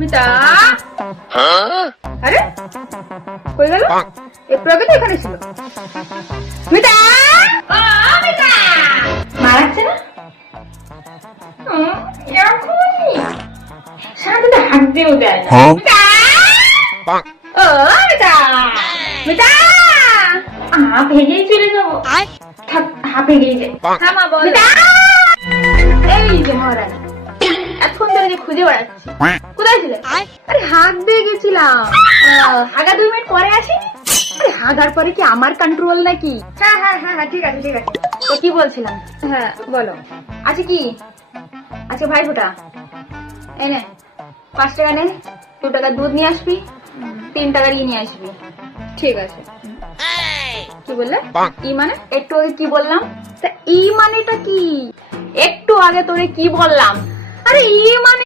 মিতা, আরে কই গেল? একটু আগে তো এখানে ছিল। মিতা, ও মিতা, মারাচ্ছে না? এরকমই সারাদিন হাত দিয়েও দেয় না। মিতা, ও মিতা, মিতা, হাত ভেঙেই চলে যাবো। হাত ভেঙেই যায়। থামা বল। এই যে মহারানী, এখন ধরে যে খুঁজে বেড়াচ্ছি। কোথায় ছিলে? আরে হাত দিয়ে গেছিলাম। হাগা 2 মিনিট পরে আসি। আরে হাগার পরে কি আমার কন্ট্রোল নাকি? হ্যাঁ হ্যাঁ হ্যাঁ হ্যাঁ, ঠিক আছে ঠিক আছে। তো কি বলছিলাম? হ্যাঁ বলো। আচ্ছা কি? আচ্ছা ভাই ফোটা, এই নে 5 টাকা নে, 2 টাকা দুধ নিয়ে আসবি, 3 টাকার ই নিয়ে আসবি। ঠিক আছে। কি বললে? ই মানে? একটু আগে কি বললাম? তা ই মানেটা কি? একটু আগে তোরে কি বললাম? আরে ই মানে